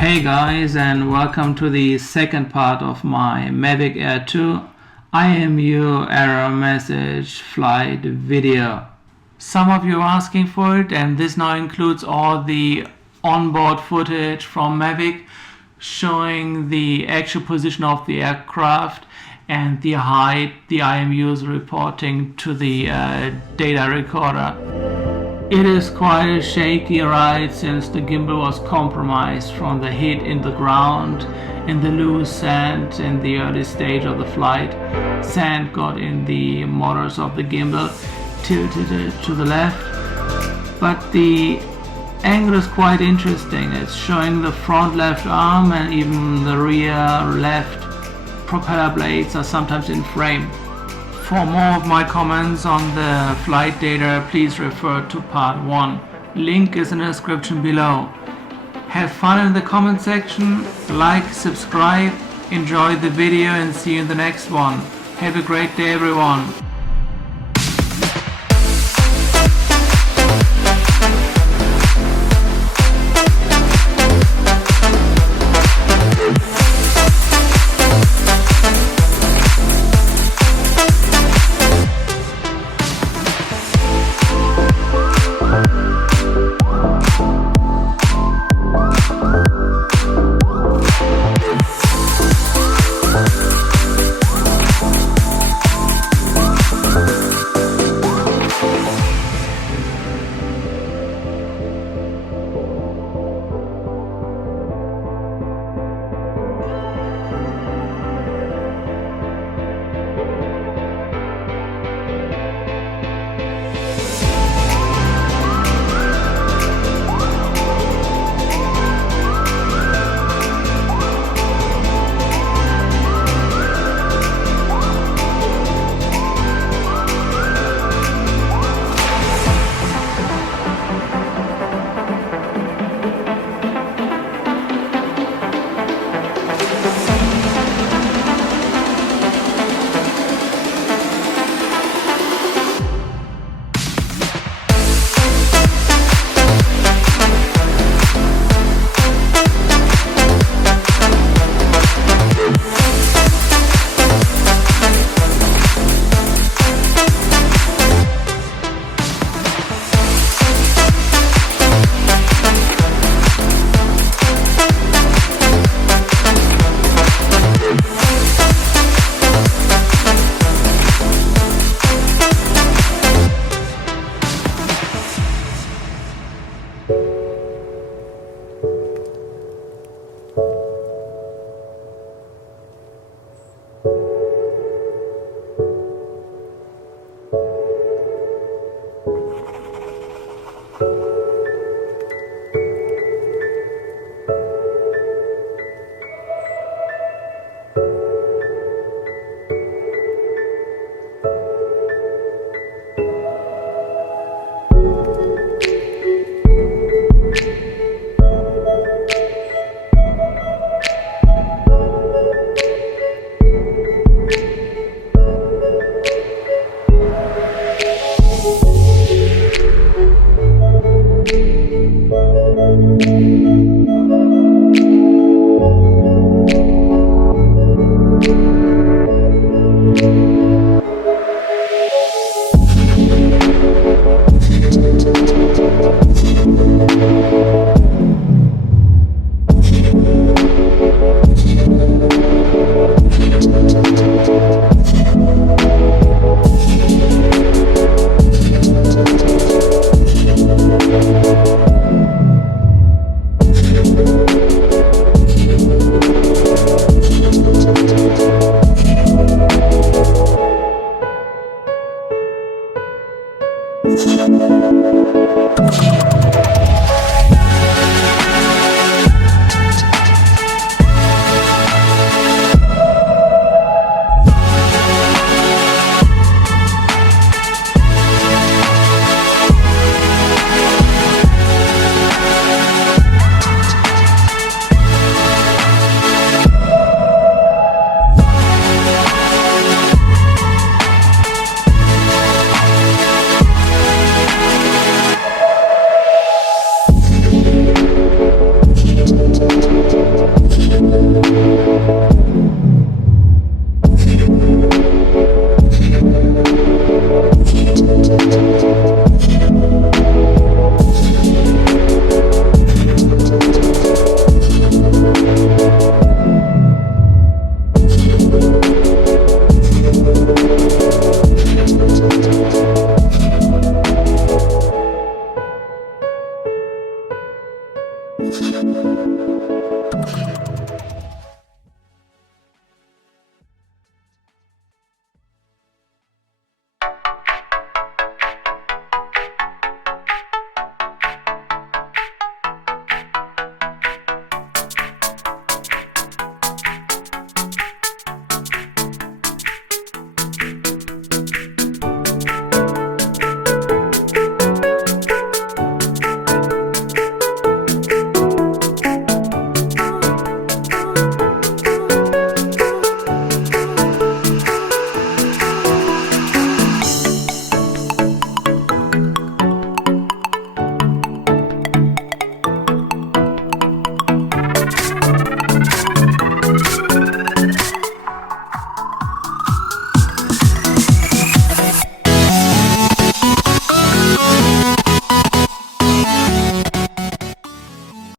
Hey guys, and welcome to the second part of my Mavic Air 2 IMU error message flight video. Some of you are asking for it, and this now includes all the onboard footage from Mavic showing the actual position of the aircraft and the height the IMU is reporting to the data recorder. It is quite a shaky ride since the gimbal was compromised from the hit in the ground in the loose sand in the early stage of the flight. Sand got in the motors of the gimbal, tilted it to the left. But the angle is quite interesting. It's showing the front left arm and even the rear left propeller blades are sometimes in frame. For more of my comments on the flight data, please refer to part 1. Link is in the description below. Have fun in the comment section, like, subscribe, enjoy the video and see you in the next one. Have a great day everyone.